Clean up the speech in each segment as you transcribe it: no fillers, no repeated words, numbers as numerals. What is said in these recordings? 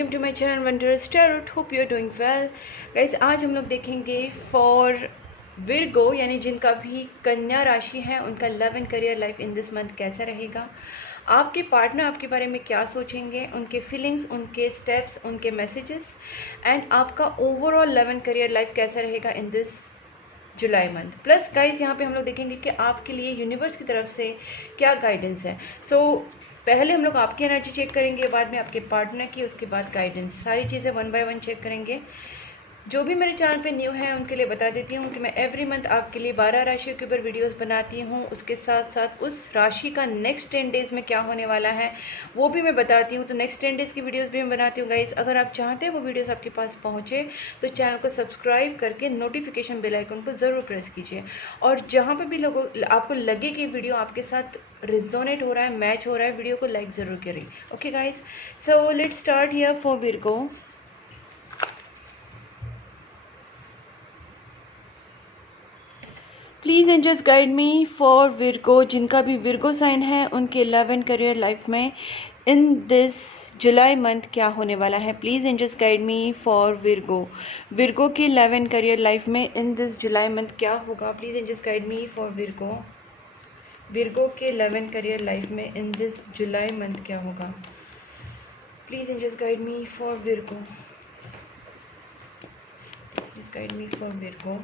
Welcome to my channel wondrous tarot. Hope you are doing well guys. आज हम लोग देखेंगे फॉर विर्गो यानी जिनका भी कन्या राशि है उनका love and career life in this month कैसा रहेगा। आपके पार्टनर आपके बारे में क्या सोचेंगे, उनके फीलिंग्स, उनके स्टेप्स, उनके मैसेजेस एंड आपका overall love and career life कैसा रहेगा इन this July month. Plus guys यहाँ पे हम लोग देखेंगे कि आपके लिए यूनिवर्स की तरफ से क्या गाइडेंस है। पहले हम लोग आपकी एनर्जी चेक करेंगे, बाद में आपके पार्टनर की, उसके बाद गाइडेंस, सारी चीज़ें वन बाय वन चेक करेंगे। जो भी मेरे चैनल पे न्यू है उनके लिए बता देती हूँ कि मैं एवरी मंथ आपके लिए 12 राशियों के ऊपर वीडियोस बनाती हूँ। उसके साथ साथ उस राशि का नेक्स्ट 10 डेज में क्या होने वाला है वो भी मैं बताती हूँ। तो नेक्स्ट 10 डेज की वीडियोस भी मैं बनाती हूँ गाइस। अगर आप चाहते हैं वो वीडियोस आपके पास पहुँचे तो चैनल को सब्सक्राइब करके नोटिफिकेशन बेल आइकन को ज़रूर प्रेस कीजिए। और जहाँ पर भी लोगों आपको लगे कि वीडियो आपके साथ रिजोनेट हो रहा है, मैच हो रहा है, वीडियो को लाइक ज़रूर करें। Okay guys, so let's start here for Virgo. Please angels guide me for Virgo. जिनका भी विर्गो साइन है उनके लव एंड करियर लाइफ में इन दिस जुलाई मंथ क्या होने वाला है। Please angels guide me for Virgo. Virgo की लव एंड करियर लाइफ में इन दिस जुलाई मंथ क्या होगा। Please angels guide me for Virgo. Virgo के लव एंड करियर लाइफ में इन दिस जुलाई मंथ क्या होगा। Please angels guide me for Virgo. Please guide me for Virgo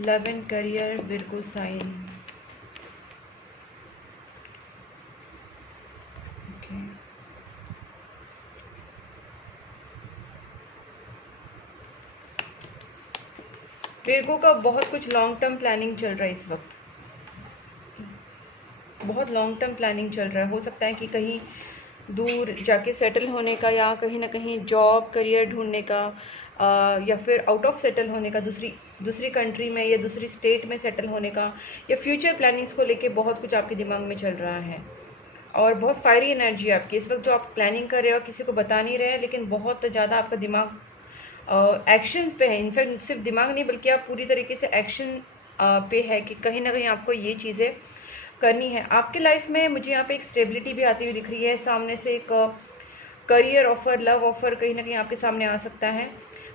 love and career Virgo sign. Okay, Virgo का बहुत कुछ long term planning चल रहा है इस वक्त, बहुत लॉन्ग टर्म प्लानिंग चल रहा है। हो सकता है कि कहीं दूर जाके सेटल होने का, या कहीं ना कहीं जॉब करियर ढूंढने का, या फिर आउट ऑफ सेटल होने का, दूसरी कंट्री में या दूसरी स्टेट में सेटल होने का, या फ्यूचर प्लानिंग्स को लेके बहुत कुछ आपके दिमाग में चल रहा है। और बहुत फायरी एनर्जी है आपकी इस वक्त। जो आप प्लानिंग कर रहे हो किसी को बता नहीं रहे हैं, लेकिन बहुत ज़्यादा आपका दिमाग एक्शंस पे है। इनफैक्ट सिर्फ दिमाग नहीं बल्कि आप पूरी तरीके से एक्शन पे है कि कहीं ना कहीं आपको ये चीज़ें करनी है। आपके लाइफ में मुझे यहाँ पे एक स्टेबिलिटी भी आती हुई दिख रही है। सामने से एक करियर ऑफर, लव ऑफर कहीं ना कहीं आपके सामने आ सकता है।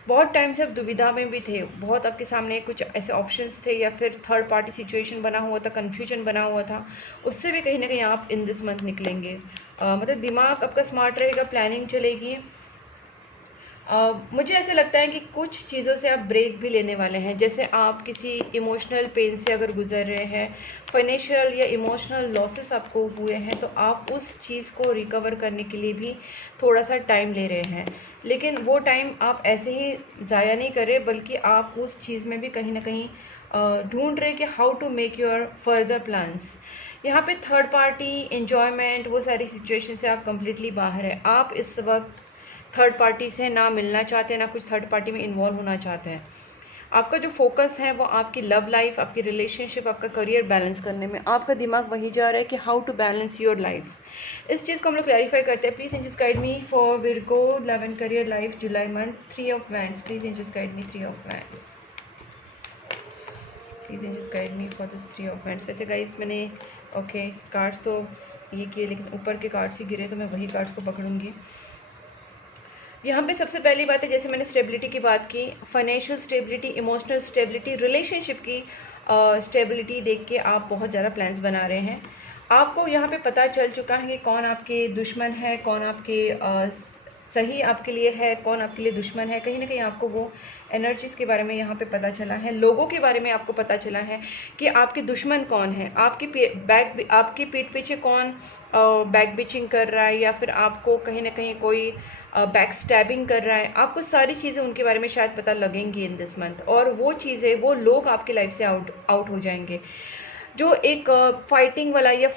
बहुत टाइम से आप दुविधा में भी थे, बहुत आपके सामने कुछ ऐसे ऑप्शंस थे, या फिर थर्ड पार्टी सिचुएशन बना हुआ था, कन्फ्यूजन बना हुआ था, उससे भी कहीं ना कहीं आप इन दिस मंथ निकलेंगे। मतलब दिमाग आपका स्मार्ट रहेगा, प्लानिंग चलेगी। मुझे ऐसे लगता है कि कुछ चीज़ों से आप ब्रेक भी लेने वाले हैं। जैसे आप किसी इमोशनल पेन से अगर गुजर रहे हैं, फाइनेंशियल या इमोशनल लॉसेस आपको हुए हैं, तो आप उस चीज़ को रिकवर करने के लिए भी थोड़ा सा टाइम ले रहे हैं। लेकिन वो टाइम आप ऐसे ही ज़ाया नहीं कर रहे, बल्कि आप उस चीज़ में भी कहीं ना कहीं ढूंढ रहे कि how to make your further plans. यहाँ पे थर्ड पार्टी एंजॉयमेंट, वो सारी सिचुएशन से आप कम्प्लीटली बाहर है। आप इस वक्त थर्ड पार्टी से ना मिलना चाहते हैं, ना कुछ थर्ड पार्टी में इन्वॉल्व होना चाहते हैं। आपका जो फोकस है वो आपकी लव लाइफ, आपकी रिलेशनशिप, आपका करियर बैलेंस करने में। आपका दिमाग वही जा रहा है कि how to balance your life. इस चीज़ को हम लोग क्लैरिफाई करते हैं। Please angels guide me for Virgo love and career life July month. 3 of wands. Please angels guide me 3 of wands. Please angels guide me for this 3 of wands. वैसे guys मैंने cards तो ये किए, लेकिन ऊपर के कार्ड्स ही गिरे, तो मैं वही कार्ड्स को पकड़ूंगी। यहाँ पे सबसे पहली बात है, जैसे मैंने स्टेबिलिटी की बात की, financial stability, emotional stability, relationship की स्टेबिलिटी देख के आप बहुत ज़्यादा प्लान्स बना रहे हैं। आपको यहाँ पे पता चल चुका है कि कौन आपके दुश्मन है, कौन आपके सही आपके लिए है, कौन आपके लिए दुश्मन है। कहीं ना कहीं आपको वो एनर्जीज़ के बारे में यहाँ पे पता चला है, लोगों के बारे में आपको पता चला है कि आपके दुश्मन कौन है, आपकी पीठ पीछे कौन बैक बिचिंग कर रहा है, या फिर आपको कहीं ना कहीं कोई बैक स्टैबिंग कर रहा है। आपको सारी चीज़ें उनके बारे में शायद पता लगेंगी इन दिस मंथ, और वो चीज़ें, वो लोग आपकी लाइफ से आउट हो जाएंगे। जो एक फाइटिंग वाला या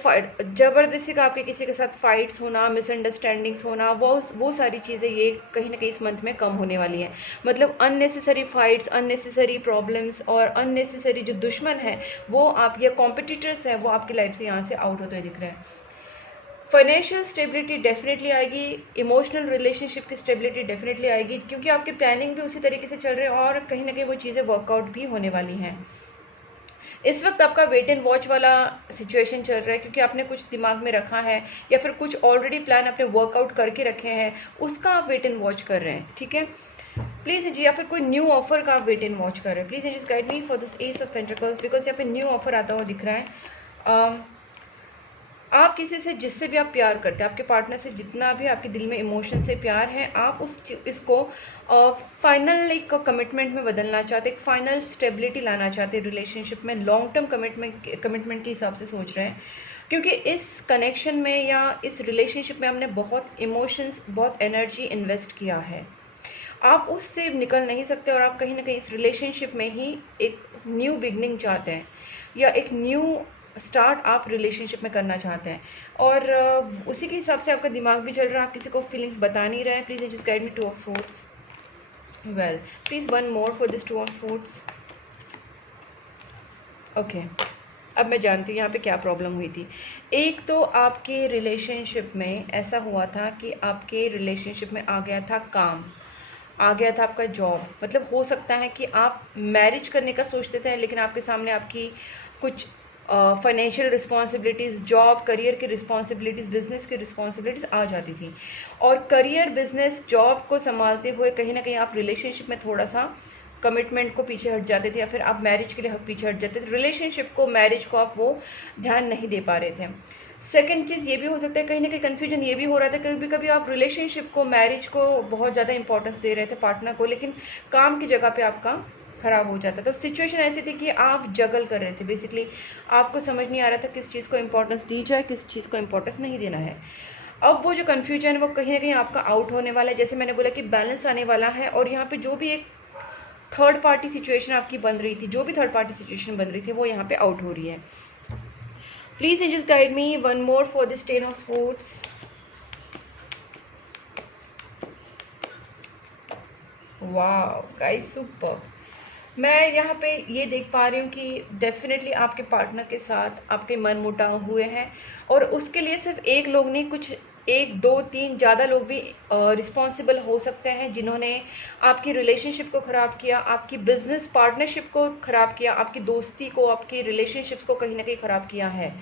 जबरदस्ती का आपके किसी के साथ फाइट्स होना, मिसअंडरस्टैंडिंग्स होना, वो सारी चीज़ें ये कहीं ना कहीं इस मंथ में कम होने वाली हैं। मतलब अननेसेसरी फाइट्स, अननेसेसरी प्रॉब्लम्स और अननेसेसरी जो दुश्मन है वो आप, या कॉम्पिटिटर्स हैं, वो आपकी लाइफ से यहाँ से आउट होते हुए दिख रहे हैं। फाइनेंशियल स्टेबिलिटी डेफिनेटली आएगी, इमोशनल रिलेशनशिप की स्टेबिलिटी डेफिनेटली आएगी, क्योंकि आपकी प्लानिंग भी उसी तरीके से चल रही है और कहीं ना कहीं वो चीज़ें वर्कआउट भी होने वाली हैं। इस वक्त आपका वेट एंड वॉच वाला सिचुएशन चल रहा है, क्योंकि आपने कुछ दिमाग में रखा है या फिर कुछ ऑलरेडी प्लान आपने वर्कआउट करके रखे हैं, उसका आप वेट एंड वॉच कर रहे हैं, ठीक है। प्लीज जी, या फिर कोई न्यू ऑफर का आप वेट एंड वॉच कर रहे हैं, please just guide me for this S of pentacles, because यहाँ पे न्यू ऑफर आता हुआ दिख रहा है। आप किसी से, जिससे भी आप प्यार करते हैं, आपके पार्टनर से जितना भी आपके दिल में इमोशन से प्यार है, आप इसको फाइनल एक कमिटमेंट में बदलना चाहते, एक फाइनल स्टेबिलिटी लाना चाहते हैं रिलेशनशिप में, लॉन्ग टर्म कमिटमेंट के हिसाब से सोच रहे हैं, क्योंकि इस कनेक्शन में या इस रिलेशनशिप में हमने बहुत इमोशंस, बहुत एनर्जी इन्वेस्ट किया है। आप उससे निकल नहीं सकते और आप कहीं ना कहीं इस रिलेशनशिप में ही एक न्यू बिगनिंग चाहते हैं या एक न्यू स्टार्ट आप रिलेशनशिप में करना चाहते हैं, और उसी के हिसाब से आपका दिमाग भी चल रहा है, आप किसी को फीलिंग्स बता नहीं रहे हैं। Please just guide me two of swords. Well, please one more for this two of swords. Okay, अब मैं जानती हूँ यहाँ पे क्या प्रॉब्लम हुई थी। एक तो आपके रिलेशनशिप में ऐसा हुआ था कि आपके रिलेशनशिप में आ गया था काम, आ गया था आपका जॉब, मतलब हो सकता है कि आप मैरिज करने का सोचते थे, लेकिन आपके सामने आपकी कुछ फाइनेंशियल रिस्पॉन्सिबिलिटीज़, जॉब, करियर की रिस्पॉन्सिबिलिटीज़, बिजनेस की रिस्पॉन्सिबिलिटीज़ आ जाती थी, और करियर, बिजनेस, जॉब को संभालते हुए कहीं ना कहीं आप रिलेशनशिप में थोड़ा सा कमिटमेंट को पीछे हट जाते थे, या फिर आप मैरिज के लिए पीछे हट जाते थे, रिलेशनशिप को, मैरिज को आप वो ध्यान नहीं दे पा रहे थे। सेकेंड चीज़ ये भी हो सकता है, कहीं ना कहीं कन्फ्यूजन ये भी हो रहा था, कभी कभी आप रिलेशनशिप को, मैरिज को बहुत ज़्यादा इंपॉर्टेंस दे रहे थे, पार्टनर को, लेकिन काम की जगह पे आपका खराब हो जाता। तो सिचुएशन ऐसी थी कि आप जगल कर रहे थे, बेसिकली आपको समझ नहीं आ रहा था किस चीज़ को इंपॉर्टेंस दी जाए, किस चीज़ को इंपॉर्टेंस नहीं देना है। अब वो जो कन्फ्यूजन है वो कहीं ना कहीं आपका आउट होने वाला है, जैसे मैंने बोला कि बैलेंस आने वाला है, और यहाँ पे जो भी एक थर्ड पार्टी सिचुएशन आपकी बन रही थी, जो भी थर्ड पार्टी सिचुएशन बन रही थी, वो यहाँ पे आउट हो रही है। Please just guide me one more for this ten of swords. Wow guys, super. मैं यहाँ पे ये देख पा रही हूँ कि डेफिनेटली आपके पार्टनर के साथ आपके मन मुटाव हुए हैं, और उसके लिए सिर्फ एक लोग नहीं, कुछ 1, 2, 3 ज़्यादा लोग भी रिस्पॉन्सिबल हो सकते हैं, जिन्होंने आपकी रिलेशनशिप को ख़राब किया, आपकी बिजनेस पार्टनरशिप को ख़राब किया, आपकी दोस्ती को, आपकी रिलेशनशिप्स को कहीं ना कहीं ख़राब किया है,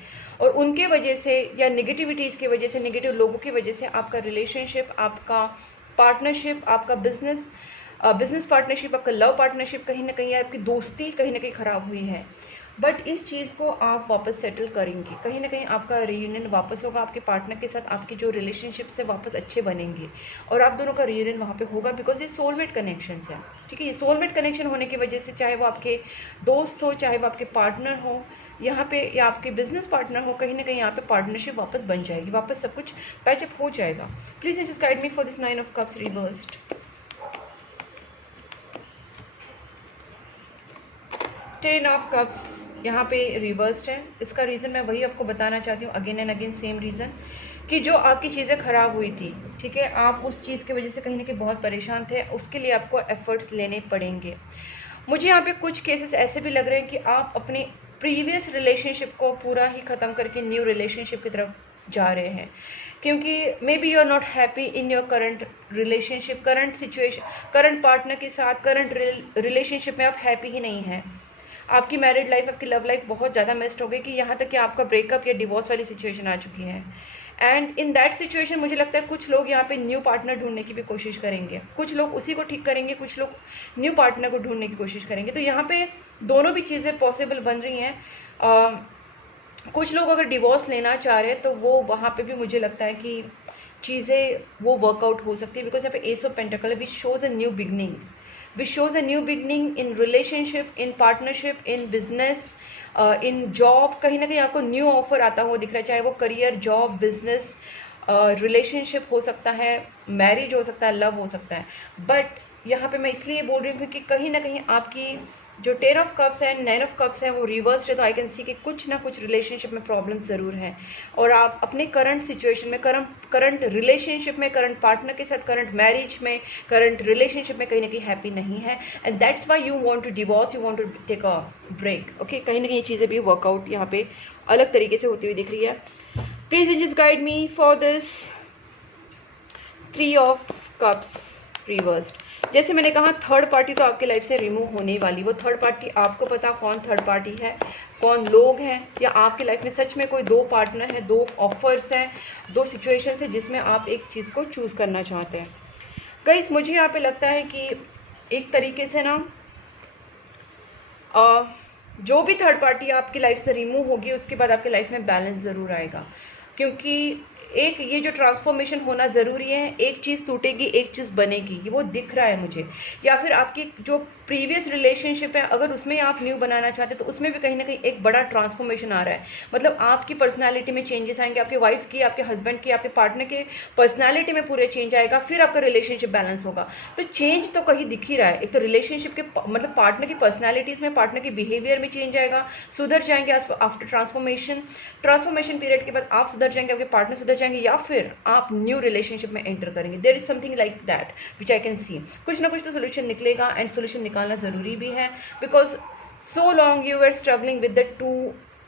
और उनके वजह से या निगेटिविटीज़ की वजह से, नेगेटिव लोगों की वजह से आपका रिलेशनशिप, आपका पार्टनरशिप, आपका बिजनेस पार्टनरशिप, आपका लव पार्टनरशिप, कहीं ना कहीं आपकी दोस्ती कहीं ना कहीं ख़राब हुई है। बट इस चीज़ को आप वापस सेटल करेंगे, कहीं ना कहीं आपका रियूनियन वापस होगा आपके पार्टनर के साथ, आपकी जो रिलेशनशिप से वापस अच्छे बनेंगे, और आप दोनों का रियूनियन वहाँ पे होगा, बिकॉज ये सोलमेट कनेक्शन है, ठीक है। ये सोलमेट कनेक्शन होने की वजह से, चाहे वो आपके दोस्त हो, चाहे वो आपके पार्टनर हो यहाँ पे, या आपके बिजनेस पार्टनर हो, कहीं ना कहीं यहाँ पे पार्टनरशिप वापस बन जाएगी, वापस सब कुछ पैचअप हो जाएगा। Please just guide me for this 9 of cups reversed. Ten of cups यहाँ पे रिवर्स्ड है। इसका रीज़न मैं वही आपको बताना चाहती हूँ, again and again same reason, कि जो आपकी चीज़ें ख़राब हुई थी, ठीक है, आप उस चीज़ की वजह से कहीं ना कहीं बहुत परेशान थे, उसके लिए आपको एफर्ट्स लेने पड़ेंगे। मुझे यहाँ पे कुछ केसेस ऐसे भी लग रहे हैं कि आप अपने प्रीवियस रिलेशनशिप को पूरा ही ख़त्म करके न्यू रिलेशनशिप की तरफ जा रहे हैं, क्योंकि maybe you are not happy in your current relationship, current situation, current partner के साथ, करंट रिलेशनशिप में आप हैप्पी ही नहीं हैं। आपकी मैरिड लाइफ, आपकी लव लाइफ बहुत ज़्यादा मिस्ड हो गई, कि यहाँ तक कि आपका ब्रेकअप या डिवोर्स वाली सिचुएशन आ चुकी है। एंड इन दैट सिचुएशन मुझे लगता है कुछ लोग यहाँ पे न्यू पार्टनर ढूंढने की भी कोशिश करेंगे, कुछ लोग उसी को ठीक करेंगे, कुछ लोग न्यू पार्टनर को ढूंढने की कोशिश करेंगे। तो यहाँ पे दोनों भी चीज़ें पॉसिबल बन रही हैं। कुछ लोग अगर डिवोर्स लेना चाह रहे हैं तो वो वहाँ पे भी मुझे लगता है कि चीज़ें वो वर्कआउट हो सकती है, बिकॉज यहाँ पे ace of pentacle which shows a new beginning, which shows a new beginning in relationship, in partnership, in business, in job। कहीं ना कहीं आपको न्यू ऑफर आता हुआ दिख रहा है, चाहे वो करियर, जॉब, बिजनेस, रिलेशनशिप हो सकता है, मैरिज हो सकता है, लव हो सकता है। बट यहाँ पे मैं इसलिए बोल रही हूँ क्योंकि कहीं ना कहीं आपकी जो 10 ऑफ कप्स है, 9 ऑफ कप्स है, वो रिवर्स्ड है, तो आई कैन सी कि कुछ ना कुछ रिलेशनशिप में प्रॉब्लम ज़रूर है, और आप अपने करंट सिचुएशन में, करंट रिलेशनशिप में, करंट पार्टनर के साथ, करंट मैरिज में, करंट रिलेशनशिप में कहीं ना कहीं हैप्पी नहीं है, and that's why you want to divorce, you want to take a break. Okay, कहीं ना कहीं ये चीज़ें भी वर्कआउट यहाँ पे अलग तरीके से होती हुई दिख रही है। Please just guide me for this 3 of cups reversed. जैसे मैंने कहा, थर्ड पार्टी तो आपके लाइफ से रिमूव होने वाली, वो थर्ड पार्टी आपको पता कौन थर्ड पार्टी है, कौन लोग हैं, या आपकी लाइफ में सच में कोई दो पार्टनर है, दो ऑफर्स हैं, दो सिचुएशंस है जिसमें आप एक चीज़ को चूज़ करना चाहते हैं। गाइस मुझे यहाँ पे लगता है कि एक तरीके से ना जो भी थर्ड पार्टी आपकी लाइफ से रिमूव होगी उसके बाद आपकी लाइफ में बैलेंस ज़रूर आएगा, क्योंकि एक ये जो ट्रांसफॉर्मेशन होना ज़रूरी है, एक चीज़ टूटेगी एक चीज़ बनेगी, ये वो दिख रहा है मुझे। या फिर आपकी जो प्रीवियस रिलेशनशिप है अगर उसमें आप न्यू बनाना चाहते हैं तो उसमें भी कहीं ना कहीं एक बड़ा ट्रांसफॉर्मेशन आ रहा है, मतलब आपकी पर्सनालिटी में चेंजेस आएंगे, आपके वाइफ की, आपके हस्बैंड की, आपके पार्टनर के पर्सनालिटी में पूरे चेंज आएगा, फिर आपका रिलेशनशिप बैलेंस होगा। तो चेंज तो कहीं दिख ही रहा है, एक तो रिलेशनशिप के मतलब पार्टनर की पर्सनैलिटीज़ में, पार्टनर के बिहेवियर में चेंज आएगा, सुधर जाएंगे आफ्टर ट्रांसफॉर्मेशन पीरियड के बाद आप सुधर जाएंगे, आपके पार्टनर सुधर जाएंगे, या फिर आप न्यू रिलेशनशिप में एंटर करेंगे। There is something like that which I can see. कुछ ना कुछ तो सोल्यूशन निकलेगा, एंड सोल्यूशन निकालना ज़रूरी भी है, because so long you are struggling with the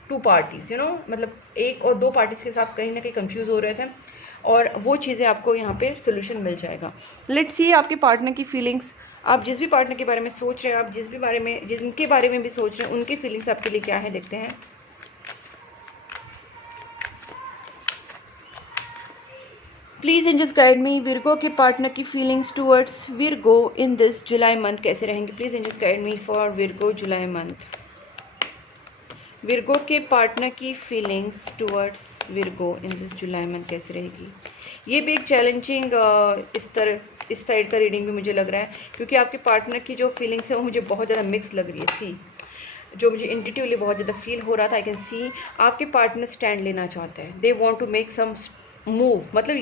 two parties, you know, मतलब एक और दो पार्टीज के साथ कहीं ना कहीं कंफ्यूज हो रहे थे, और वो चीज़ें आपको यहाँ पे सोल्यूशन मिल जाएगा। लेट्स सी आपके पार्टनर की फीलिंग्स, आप जिस भी पार्टनर के बारे में सोच रहे हैं, आप जिनके बारे में भी सोच रहे हैं, उनकी फीलिंग्स आपके लिए क्या है, देखते हैं। Please angels guide me, Virgo के पार्टनर की feelings towards Virgo in this July month कैसे रहेंगे। Please angels guide me for Virgo July month. Virgo के पार्टनर की feelings towards Virgo in this July month कैसे रहेगी। ये भी एक चैलेंजिंग इस साइड का रीडिंग भी मुझे लग रहा है, क्योंकि आपके पार्टनर की जो फीलिंग्स है वो मुझे बहुत ज़्यादा मिक्स लग रही है। सी जो मुझे इंट्यूटिवली बहुत ज़्यादा फील हो रहा था, आई कैन सी आपके पार्टनर स्टैंड लेना चाहते हैं, they want to make some move, मतलब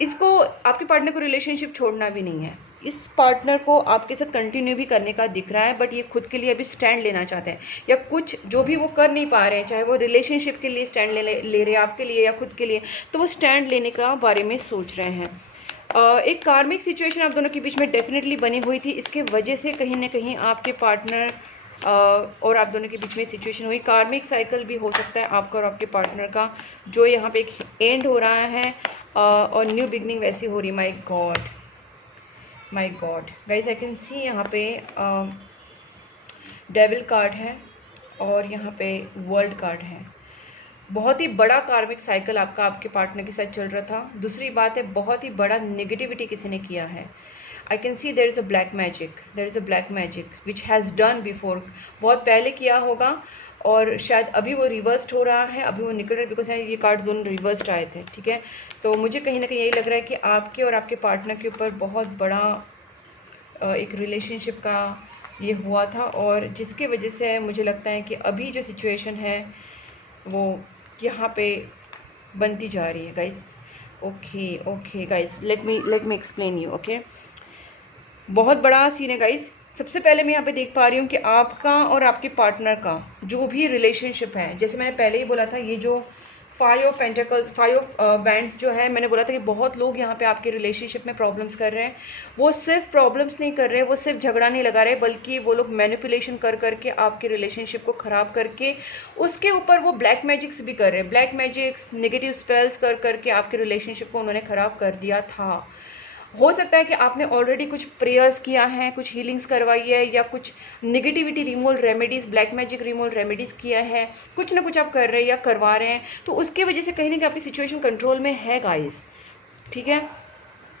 इसको आपके पार्टनर को रिलेशनशिप छोड़ना भी नहीं है, इस पार्टनर को आपके साथ कंटिन्यू भी करने का दिख रहा है, बट ये खुद के लिए अभी स्टैंड लेना चाहते हैं, या कुछ जो भी वो कर नहीं पा रहे हैं, चाहे वो रिलेशनशिप के लिए स्टैंड ले रहे हैं आपके लिए या खुद के लिए, तो वो स्टैंड लेने का बारे में सोच रहे हैं। एक कार्मिक सिचुएशन आप दोनों के बीच में डेफिनेटली बनी हुई थी, इसके वजह से कहीं ना कहीं आपके पार्टनर और आप दोनों के बीच में सिचुएशन हुई। कार्मिक साइकिल भी हो सकता है आपका और आपके पार्टनर का, जो यहाँ पे एक एंड हो रहा है और न्यू बिगनिंग वैसी हो रही है। My God guys, I can सी यहाँ पे डेविल कार्ड है और यहाँ पे वर्ल्ड कार्ड है। बहुत ही बड़ा कार्मिक साइकिल आपके पार्टनर के साथ चल रहा था। दूसरी बात है, बहुत ही बड़ा नेगेटिविटी किसी ने किया है। I can see there is a black magic which has done before, बहुत पहले किया होगा और शायद अभी वो रिवर्स्ड हो रहा है, अभी वो निकल रहा है, बिकॉज ये कार्ड दोनों रिवर्स्ड आए थे। ठीक है, तो मुझे कहीं ना कहीं यही लग रहा है कि आपके और आपके पार्टनर के ऊपर बहुत बड़ा एक रिलेशनशिप का ये हुआ था, और जिसकी वजह से मुझे लगता है कि अभी जो सिचुएशन है वो यहाँ पे बनती जा रही है guys. Okay guys, let me explain you. Okay, बहुत बड़ा सीन है गाइस। सबसे पहले मैं यहाँ पे देख पा रही हूँ कि आपका और आपके पार्टनर का जो भी रिलेशनशिप है, जैसे मैंने पहले ही बोला था, ये जो 5 ऑफ पेंटिकल्स, 5 ऑफ बैंड्स जो है, मैंने बोला था कि बहुत लोग यहाँ पे आपके रिलेशनशिप में प्रॉब्लम्स कर रहे हैं। वो सिर्फ प्रॉब्लम्स नहीं कर रहे, वो सिर्फ झगड़ा नहीं लगा रहे, बल्कि वो लोग मैनिपुलेशन कर करके आपके रिलेशनशिप को ख़राब करके उसके ऊपर वो ब्लैक मैजिक्स भी कर रहे हैं। ब्लैक मैजिक्स, नेगेटिव स्पेल्स कर करके आपके रिलेशनशिप को उन्होंने ख़राब कर दिया था। हो सकता है कि आपने ऑलरेडी कुछ प्रेयर्स किया है, कुछ हीलिंग्स करवाई है, या कुछ negativity removal remedies, black magic removal remedies किया है, कुछ ना कुछ आप कर रहे हैं या करवा रहे हैं, तो उसके वजह से कहीं ना कहीं आपकी सिचुएशन कंट्रोल में है गाइस। ठीक है,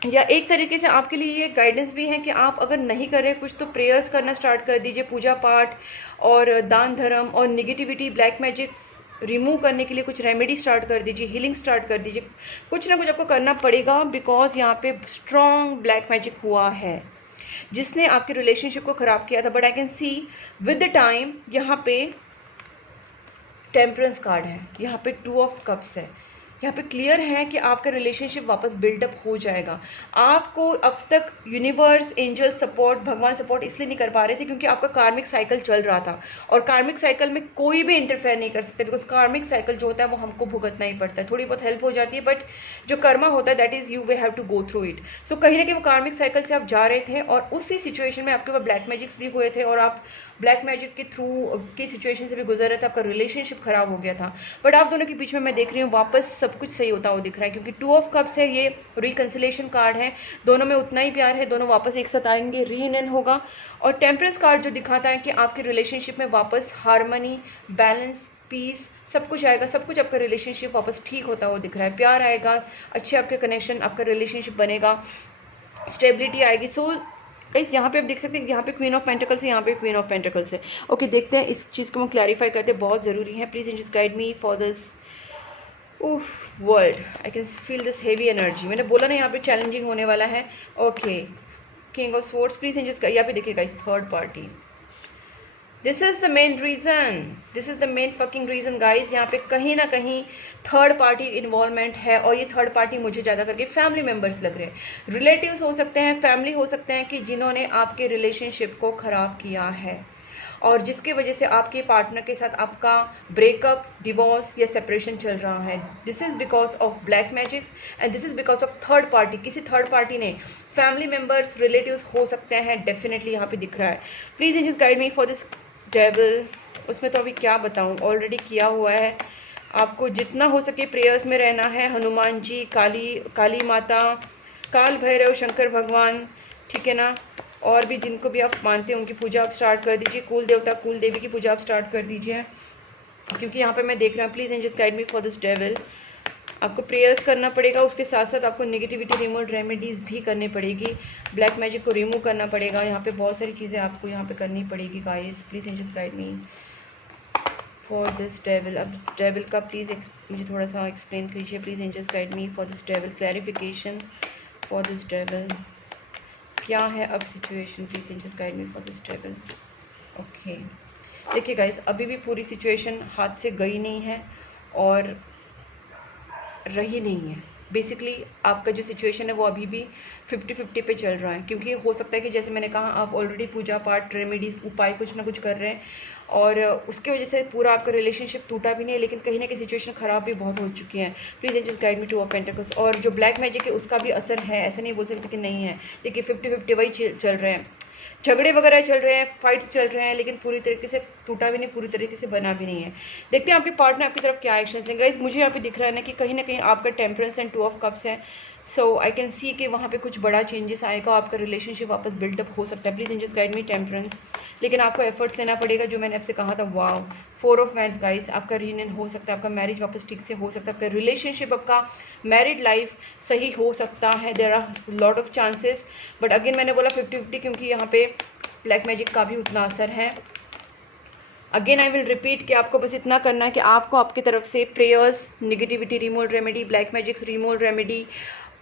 या एक तरीके से आपके लिए ये गाइडेंस भी है कि आप अगर नहीं कर रहे कुछ, तो प्रेयर्स करना स्टार्ट कर दीजिए, पूजा पाठ और दान धर्म, और नेगेटिविटी, ब्लैक मैजिक्स रिमूव करने के लिए कुछ रेमेडी स्टार्ट कर दीजिए, हीलिंग स्टार्ट कर दीजिए। कुछ ना कुछ आपको करना पड़ेगा, बिकॉज यहाँ पे स्ट्रॉन्ग ब्लैक मैजिक हुआ है जिसने आपके रिलेशनशिप को ख़राब किया था। But I can C with the time यहाँ पे टेम्परेंस कार्ड है, यहाँ पे 2 ऑफ कप्स है, यहाँ पे क्लियर है कि आपका रिलेशनशिप वापस बिल्डअप हो जाएगा। आपको अब तक यूनिवर्स, एंजल सपोर्ट, भगवान सपोर्ट इसलिए नहीं कर पा रहे थे क्योंकि आपका कार्मिक साइकिल चल रहा था, और कार्मिक साइकिल में कोई भी इंटरफेयर नहीं कर सकते, बिकॉज कार्मिक साइकिल जो होता है वो हमको भुगतना ही पड़ता है। थोड़ी बहुत हेल्प हो जाती है, बट जो कर्मा होता है that is you we have to go through it. So कहीं ना कहीं वो कार्मिक साइकिल से आप जा रहे थे, और उसी सिचुएशन में आपके ऊपर ब्लैक मैजिक्स भी हुए थे, और आप ब्लैक मैजिक के थ्रू की सिचुएशन से भी गुजर रहे थे, आपका रिलेशनशिप खराब हो गया था। बट आप दोनों के बीच में मैं देख रही हूँ वापस सब कुछ सही होता हुआ दिख रहा है, क्योंकि 2 ऑफ कप्स है, ये रिकंसिलेशन कार्ड है, दोनों में उतना ही प्यार है, दोनों वापस एक साथ आएंगे, रीयूनियन होगा। और टेम्परेंस कार्ड जो दिखाता है कि आपके रिलेशनशिप में वापस हार्मनी, बैलेंस, पीस सब कुछ आएगा, सब कुछ आपका रिलेशनशिप वापस ठीक होता हुआ दिख रहा है, प्यार आएगा, अच्छे आपके कनेक्शन, आपका रिलेशनशिप बनेगा, स्टेबिलिटी आएगी। सो गाइस यहाँ पे आप देख सकते हैं, यहाँ पे क्वीन ऑफ पेंटिकल्स है, यहाँ पे क्वीन ऑफ पेंटिकल्स है। ओके, देखते हैं इस चीज़ को हम क्लैरिफाई करते हैं, बहुत ज़रूरी है। Please just guide me for this world, I can feel this heavy energy. मैंने बोला ना यहाँ पे चैलेंजिंग होने वाला है। Okay, king of swords, please just यहाँ पे देखिए guys, third party, this is the main reason, this is the main fucking reason guys. यहाँ पे कहीं ना कहीं थर्ड पार्टी इन्वॉल्वमेंट है, और ये थर्ड पार्टी मुझे ज़्यादा करके फैमिली मेम्बर्स लग रहे हैं, रिलेटिव्स हो सकते हैं, फैमिली हो सकते हैं, कि जिन्होंने आपके रिलेशनशिप को ख़राब किया है, और जिसकी वजह से आपके पार्टनर के साथ आपका ब्रेकअप, डिवोर्स या सेपरेशन चल रहा है। This is because of black magics and this is because of third party. किसी थर्ड पार्टी ने, फैमिली मेम्बर्स, रिलेटिव्स हो सकते हैं, डेफिनेटली यहाँ पे दिख रहा है। Please just guide me for this devil. उसमें तो अभी क्या बताऊँ, ऑलरेडी किया हुआ है। आपको जितना हो सके प्रेयर्स में रहना है, हनुमान जी, काली माता, काल भैरव, शंकर भगवान, ठीक है ना, और भी जिनको भी आप मानते हैं उनकी पूजा आप स्टार्ट कर दीजिए, कुल देवता, कुल देवी की पूजा आप स्टार्ट कर दीजिए, क्योंकि यहाँ पे मैं देख रहा हूँ। Please and just guide me for this devil. आपको प्रेयर्स करना पड़ेगा, उसके साथ साथ आपको नेगेटिविटी रिमूवल रेमेडीज़ भी करनी पड़ेगी, ब्लैक मैजिक को रिमूव करना पड़ेगा, यहाँ पे बहुत सारी चीज़ें आपको यहाँ पे करनी पड़ेगी guys. Please and just guide me for this devil. अब डेविल का प्लीज़ मुझे थोड़ा सा एक्सप्लेन कीजिए, please and just guide me for this devil, clarification for this devil. क्या है अब situation, please and just guide me for this devil. Okay, देखिए गाइस, अभी भी पूरी सिचुएशन हाथ से गई नहीं है और रही नहीं है। बेसिकली आपका जो सिचुएशन है वो अभी भी 50-50 पे चल रहा है, क्योंकि हो सकता है कि जैसे मैंने कहा, आप ऑलरेडी पूजा पाठ, रेमेडीज, उपाय कुछ ना कुछ कर रहे हैं, और उसकी वजह से पूरा आपका रिलेशनशिप टूटा भी नहीं है, लेकिन कहीं ना कहीं सिचुएशन ख़राब भी बहुत हो चुकी है। Please and just guide me two of pentacles. और जो ब्लैक मैजिक है उसका भी असर है, ऐसा नहीं बोल सकते कि नहीं है। देखिए 50-50 वही चल रहे हैं, झगड़े वगैरह चल रहे हैं, फाइट्स चल रहे हैं, लेकिन पूरी तरीके से टूटा भी नहीं, पूरी तरीके से बना भी नहीं है। देखते हैं आपके पार्टनर आपकी तरफ क्या एक्शन लेंगे। गाइस मुझे यहाँ पे दिख रहा है ना कि कहीं ना कहीं आपका टेम्परेंस एंड 2 ऑफ कप्स है, सो आई कैन सी कि वहाँ पे कुछ बड़ा चेंजेस आएगा, आपका रिलेशनशिप वापस बिल्डअप हो सकता है। Please just guide me temperance, लेकिन आपको एफर्ट्स लेना पड़ेगा, जो मैंने आपसे कहा था। वाओ, 4 ऑफ वैंड्स गाइस, आपका रीयूनियन हो सकता है, आपका मैरिज वापस ठीक से हो सकता है, आपका रिलेशनशिप, आपका मैरिड लाइफ सही हो सकता है। There are lot of chances, but again मैंने बोला 50-50, क्योंकि यहाँ पे ब्लैक मैजिक का भी उतना असर है। अगेन आई विल रिपीट कि आपको बस इतना करना है कि आपको आपकी तरफ से prayers, negativity removal remedy, black magics removal remedy,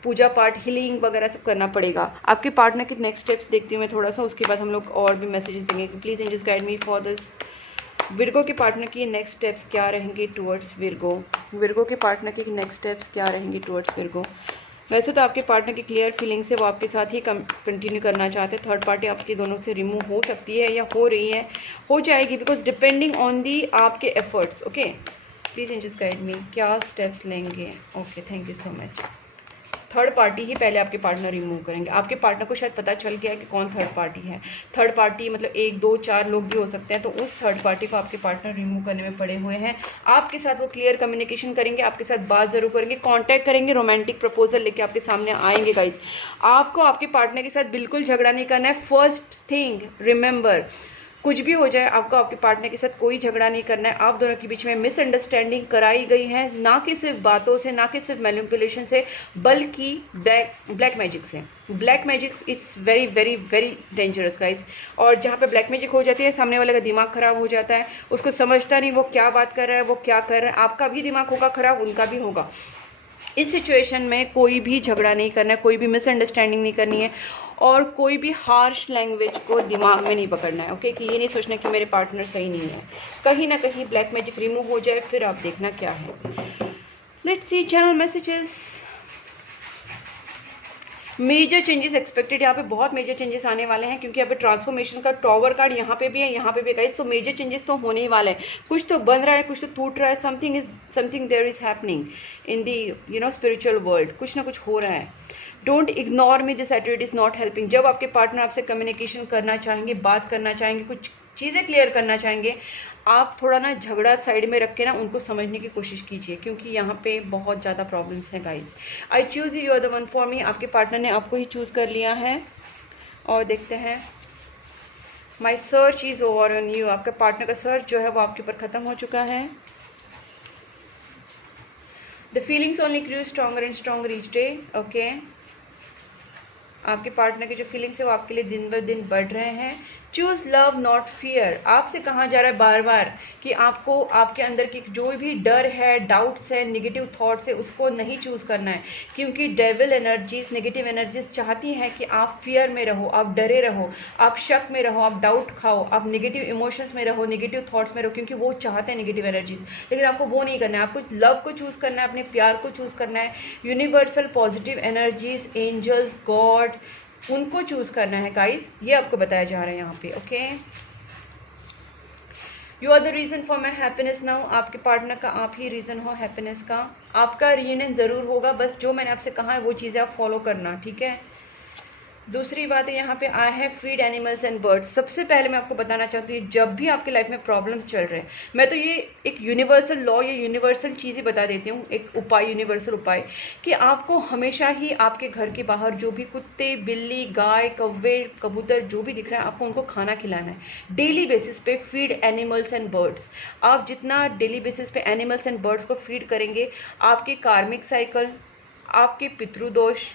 पूजा पाठ, हीलिंग वगैरह सब करना पड़ेगा। आपके पार्टनर के नेक्स्ट स्टेप्स देखती हूँ मैं थोड़ा सा, उसके बाद हम लोग और भी मैसेजेस देंगे। Please and just guide me for this Virgo के पार्टनर की नेक्स्ट स्टेप्स क्या रहेंगे टुवर्ड्स विर्गो। विर्गो के पार्टनर की नेक्स्ट स्टेप्स क्या रहेंगे टुवर्ड्स विर्गो। वैसे तो आपके पार्टनर की क्लियर फीलिंग से वो आपके साथ ही कंटिन्यू करना चाहते हैं। थर्ड पार्टी आपकी दोनों से रिमूव हो सकती है या हो रही है, हो जाएगी, बिकॉज डिपेंडिंग ऑन दी आपके efforts. Okay, please and just guide me, क्या स्टेप्स लेंगे। Okay, thank you so much. Third party ही पहले आपके पार्टनर रिमूव करेंगे। आपके पार्टनर को शायद पता चल गया है कि कौन थर्ड पार्टी है। थर्ड पार्टी मतलब 1, 2, 4 लोग भी हो सकते हैं, तो उस थर्ड पार्टी को आपके पार्टनर रिमूव करने में पड़े हुए हैं। आपके साथ वो क्लियर कम्युनिकेशन करेंगे, आपके साथ बात जरूर करेंगे, कांटेक्ट करेंगे, रोमांटिक प्रपोजल लेके आपके सामने आएंगे। गाइस आपको आपके पार्टनर के साथ बिल्कुल झगड़ा नहीं करना है। फर्स्ट थिंग रिमेंबर, कुछ भी हो जाए आपको आपके पार्टनर के साथ कोई झगड़ा नहीं करना है। आप दोनों के बीच में मिसअंडरस्टैंडिंग कराई गई है, ना कि सिर्फ बातों से, ना कि सिर्फ मैनिपुलेशन से, बल्कि ब्लैक मैजिक से। Black magic it's very very very dangerous guys. और जहाँ पे ब्लैक मैजिक हो जाती है, सामने वाले का दिमाग खराब हो जाता है, उसको समझता नहीं वो क्या बात कर रहा है, वो क्या कर रहा है। आपका भी दिमाग होगा खराब, उनका भी होगा। इस सिचुएशन में कोई भी झगड़ा नहीं करना है, कोई भी मिसअंडरस्टैंडिंग नहीं करनी है, और कोई भी हार्श लैंग्वेज को दिमाग में नहीं पकड़ना है। ओके, कि ये नहीं सोचना कि मेरे पार्टनर सही नहीं है। कहीं ना कहीं ब्लैक मैजिक रिमूव हो जाए, फिर आप देखना क्या है। Let's see channel messages. Major changes expected, यहाँ पे बहुत मेजर चेंजेस आने वाले हैं, क्योंकि यहाँ पे ट्रांसफॉर्मेशन का टॉवर कार्ड यहाँ पे भी है, यहाँ पे भी गाइस, तो मेजर चेंजेस तो होने ही वाले हैं। कुछ तो बन रहा है, कुछ तो टूट रहा है, something there is happening in the spiritual world. कुछ ना कुछ हो रहा है। Don't ignore me, this attitude is not helping. जब आपके पार्टनर आपसे कम्युनिकेशन करना चाहेंगे, बात करना चाहेंगे, कुछ चीज़ें क्लियर करना चाहेंगे, आप थोड़ा ना झगड़ा साइड में रख के ना उनको समझने की कोशिश कीजिए, क्योंकि यहाँ पे बहुत ज़्यादा प्रॉब्लम्स हैं guys. I choose you are the one for me. आपके पार्टनर ने आपको ही चूज़ कर लिया है। और देखते हैं, my search is over on you. आपके पार्टनर का सर्च जो है वो आपके ऊपर ख़त्म हो चुका है। The feelings only grow stronger and stronger each day. Okay, आपके पार्टनर की जो फीलिंग्स है वो आपके लिए दिन ब दिन बढ़ रहे हैं। Choose love not fear. आपसे कहा जा रहा है बार बार कि आपको आपके अंदर की जो भी डर है, डाउट्स है, नेगेटिव थॉट्स है, उसको नहीं चूज़ करना है, क्योंकि डेविल एनर्जीज, नेगेटिव एनर्जीज चाहती हैं कि आप फियर में रहो, आप डरे रहो, आप शक में रहो, आप डाउट खाओ, आप नेगेटिव इमोशंस में रहो, नेगेटिव थॉट्स में रहो, क्योंकि वो चाहते हैं नेगेटिव एनर्जीज। लेकिन आपको वो नहीं करना है, आपको लव को चूज़ करना है, अपने प्यार को चूज़ करना है, universal positive energies, angels, God, उनको चूज करना है गाइस। ये आपको बताया जा रहा है यहाँ पे। Okay, you are the reason for my happiness now. आपके पार्टनर का आप ही रीजन हो हैप्पीनेस का। आपका रियूनियन जरूर होगा, बस जो मैंने आपसे कहा है वो चीज़ें आप फॉलो करना, ठीक है। दूसरी बात है यहाँ पे, I have feed animals and birds. सबसे पहले मैं आपको बताना चाहती हूँ, जब भी आपके लाइफ में प्रॉब्लम्स चल रहे हैं, मैं तो ये एक यूनिवर्सल लॉ या यूनिवर्सल चीज़ ही बता देती हूँ, एक उपाय, यूनिवर्सल उपाय, कि आपको हमेशा ही आपके घर के बाहर जो भी कुत्ते, बिल्ली, गाय, कौवे, कबूतर जो भी दिख रहा है, आपको उनको खाना खिलाना है डेली बेसिस पे। Feed animals and birds. आप जितना डेली बेसिस पे एनिमल्स एंड बर्ड्स को फीड करेंगे, आपके कार्मिक साइकिल, आपके पितृदोष,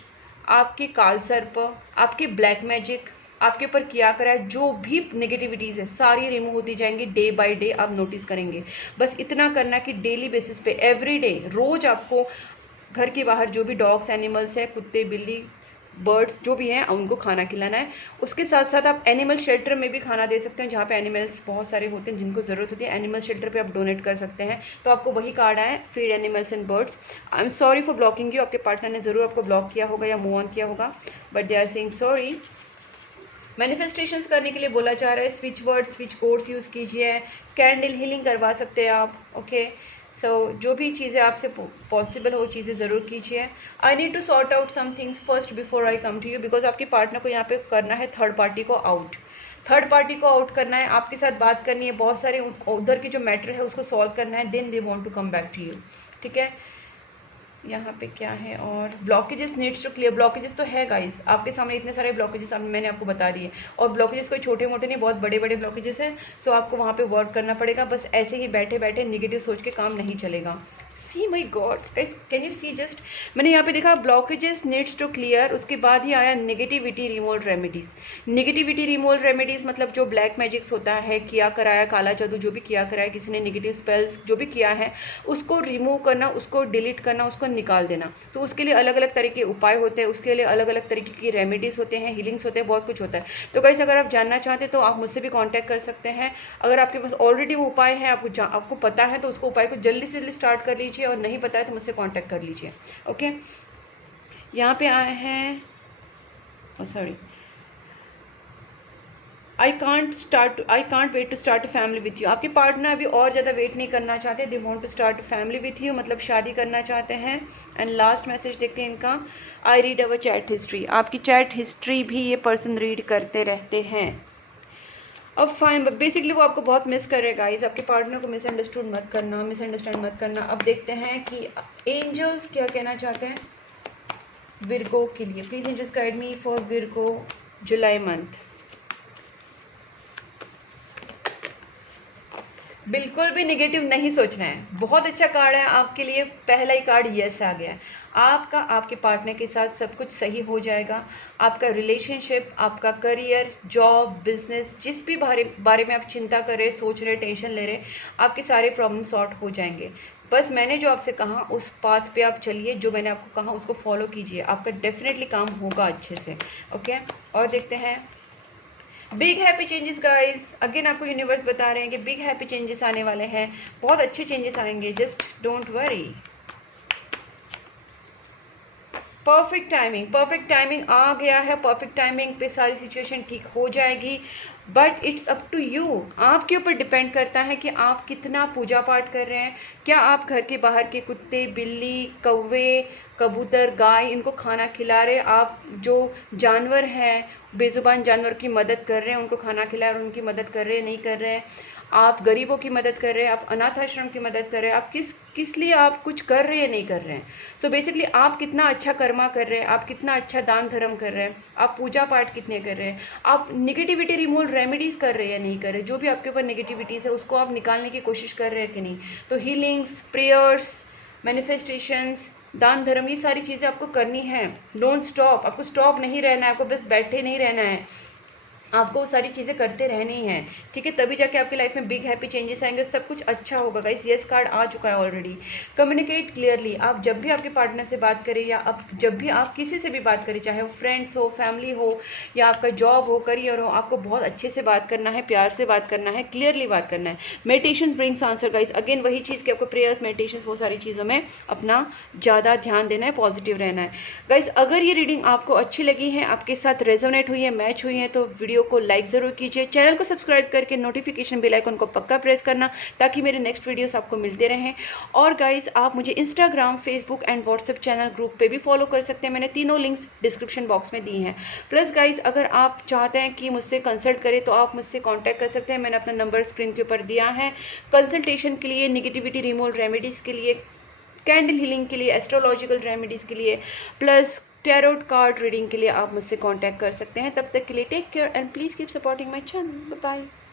आपके काल सर्प, आपकी ब्लैक मैजिक, आपके ऊपर किया करा है जो भी नेगेटिविटीज़ है, सारी रिमूव होती जाएंगी डे बाय डे। आप नोटिस करेंगे, बस इतना करना कि डेली बेसिस पे, एवरी डे, रोज आपको घर के बाहर जो भी डॉग्स, एनिमल्स है, कुत्ते, बिल्ली, बर्ड्स जो भी हैं, उनको खाना खिलाना है। उसके साथ साथ आप एनिमल शेल्टर में भी खाना दे सकते हैं, जहाँ पे एनिमल्स बहुत सारे होते हैं जिनको ज़रूरत होती है, एनिमल शेल्टर पे आप डोनेट कर सकते हैं। तो आपको वही कार्ड आए, feed animals and birds. I am sorry for blocking you. आपके पार्टनर ने ज़रूर आपको ब्लॉक किया होगा या मूव ऑन किया होगा, but they are saying sorry. Manifestations करने के लिए बोला जा रहा है, switch word, switch codes use कीजिए, कैंडल हीलिंग करवा सकते हैं आप। ओके, सो जो भी चीज़ें आपसे पॉसिबल हो, चीज़ें ज़रूर कीजिए। I need to sort out some things first before I come to you, because आपके पार्टनर को यहाँ पे करना है थर्ड पार्टी को आउट। थर्ड पार्टी को आउट करना है, आपके साथ बात करनी है, बहुत सारे उधर की जो मैटर है उसको सॉल्व करना है, then they want to come back to you, ठीक है। यहाँ पे क्या है, और blockages needs to clear. Blockages तो है गाइस, आपके सामने इतने सारे ब्लॉकेजेस मैंने आपको बता दिए, और ब्लॉकेजेस कोई छोटे मोटे नहीं, बहुत बड़े बड़े ब्लॉकेजेस हैं। सो आपको वहाँ पे वर्क करना पड़ेगा, बस ऐसे ही बैठे बैठे निगेटिव सोच के काम नहीं चलेगा। See my god guys, can you see just, मैंने यहाँ पे देखा ब्लॉकेजेस नीड्स टू क्लियर, उसके बाद ही आया negativity removal remedies. Negativity removal remedies मतलब जो ब्लैक मैजिक्स होता है, किया कराया, काला जादू जो भी किया कराया, किसी ने नेगेटिव स्पेल्स जो भी किया है, उसको रिमूव करना, उसको डिलीट करना, उसको निकाल देना। तो उसके लिए अलग अलग तरह के उपाय होते हैं, उसके लिए अलग अलग तरीके की रेमेडीज होते हैं, हीलिंग्स होते हैं, बहुत कुछ होता है। तो गाइस, अगर आप जानना चाहते हैं तो आप मुझसे भी कांटेक्ट कर सकते हैं। अगर आपके पास ऑलरेडी वो उपाय है, आपको पता है, तो उसको उपाय को जल्दी से जल्दी स्टार्ट कर लीजिए, और नहीं पता है तो मुझसे कांटेक्ट कर लीजिए। ओके, यहाँ पे आए हैं, sorry, I can't wait to start a family with you. आपके पार्टनर अभी और ज़्यादा वेट नहीं करना चाहते, they want to start a family with you, मतलब शादी करना चाहते हैं। एंड लास्ट मैसेज देखते हैं इनका, I read our chat history. आपकी चैट हिस्ट्री भी ये पर्सन रीड करते रहते हैं। अब फाइन, बेसिकली वो आपको बहुत मिस कर रहे हैं गाइस। आपके पार्टनर को मिसअंडरस्टूड मत करना, मिसअंडरस्टैंड मत करना। अब देखते हैं कि एंजल्स क्या कहना चाहते हैं विर्गो के लिए। Please angels guide me for Virgo July month. बिल्कुल भी नेगेटिव नहीं सोचना है। बहुत अच्छा कार्ड है आपके लिए, पहला ही कार्ड यस आ गया है। आपका आपके पार्टनर के साथ सब कुछ सही हो जाएगा। आपका रिलेशनशिप, आपका करियर, जॉब, बिजनेस, जिस भी बारे में आप चिंता कर रहे, सोच रहे, टेंशन ले रहे, आपके सारे प्रॉब्लम सॉर्ट हो जाएंगे। बस मैंने जो आपसे कहा उस पाथ पे आप चलिए, जो मैंने आपको कहा उसको फॉलो कीजिए, आपका डेफिनेटली काम होगा अच्छे से। ओके, और देखते हैं big happy changes guys. Again आपको यूनिवर्स बता रहे हैं कि बिग हैप्पी चेंजेस आने वाले हैं, बहुत अच्छे चेंजेस आएंगे, just don't worry. Perfect timing आ गया है। परफेक्ट टाइमिंग पे सारी सिचुएशन ठीक हो जाएगी, but it's up to you. आपके ऊपर डिपेंड करता है कि आप कितना पूजा पाठ कर रहे हैं। क्या आप घर के बाहर के कुत्ते, बिल्ली, कौवे, कबूतर, गाय, इनको खाना खिला रहे? आप जो जानवर हैं बेजुबान जानवर की मदद कर रहे हैं, उनको खाना खिला रहे हैं, उनकी मदद कर रहे हैं, नहीं कर रहे हैं, आप गरीबों की मदद कर रहे हैं, आप अनाथ आश्रम की मदद कर रहे हैं, आप किस लिए आप कुछ कर रहे हैं, नहीं कर रहे हैं। सो बेसिकली आप कितना अच्छा कर्मा कर रहे हैं, आप कितना अच्छा दान धर्म कर रहे हैं, आप पूजा पाठ कितने कर रहे हैं, आप निगेटिविटी रिमूवल रेमेडीज कर रहे हैं या नहीं कर रहे, जो भी आपके ऊपर नेगेटिविटीज है उसको आप निकालने की कोशिश कर रहे हैं कि नहीं। तो हीलिंग्स, प्रेयर्स, मैनिफेस्टेशंस, दान धर्म, ये सारी चीज़ें आपको करनी है। डोंट स्टॉप, आपको स्टॉप नहीं रहना है, आपको बस बैठे नहीं रहना है, आपको वो सारी चीज़ें करते रहनी है, ठीक है। तभी जाके आपकी लाइफ में बिग हैप्पी चेंजेस आएंगे, सब कुछ अच्छा होगा। गाइस यस कार्ड आ चुका है ऑलरेडी। कम्युनिकेट क्लियरली, आप जब भी आपके पार्टनर से बात करें या आप जब भी आप किसी से भी बात करें, चाहे वो फ्रेंड्स हो, फैमिली हो या आपका जॉब हो, करियर हो, आपको बहुत अच्छे से बात करना है, प्यार से बात करना है, क्लियरली बात करना है। Meditation brings answer guys, again वही चीज़ कि आपको प्रेयर्स, मेडिटेशन, वो सारी चीज़ों में अपना ज़्यादा ध्यान देना है, पॉजिटिव रहना है। गाइस अगर ये रीडिंग आपको अच्छी लगी है, आपके साथ रेजोनेट हुई है, मैच हुई है, तो वीडियो को लाइक ज़रूर कीजिए, चैनल को सब्सक्राइब करके नोटिफिकेशन बेल आइकन को पक्का प्रेस करना ताकि मेरे नेक्स्ट वीडियोस आपको मिलते रहें। और गाइस आप मुझे Instagram, Facebook and WhatsApp channel group पे भी फॉलो कर सकते हैं, मैंने तीनों लिंक्स डिस्क्रिप्शन बॉक्स में दी हैं। प्लस गाइस अगर आप चाहते हैं कि मुझसे कंसल्ट करें तो आप मुझसे कॉन्टैक्ट कर सकते हैं, मैंने अपना नंबर स्क्रीन के ऊपर दिया है। कंसल्टेशन के लिए, निगेटिविटी रिमूवल रेमेडीज़ के लिए, कैंडल हीलिंग के लिए, एस्ट्रोलॉजिकल रेमेडीज़ के लिए, प्लस टैरोट कार्ड रीडिंग के लिए आप मुझसे कांटेक्ट कर सकते हैं। तब तक के लिए take care and please keep supporting my channel. Bye bye.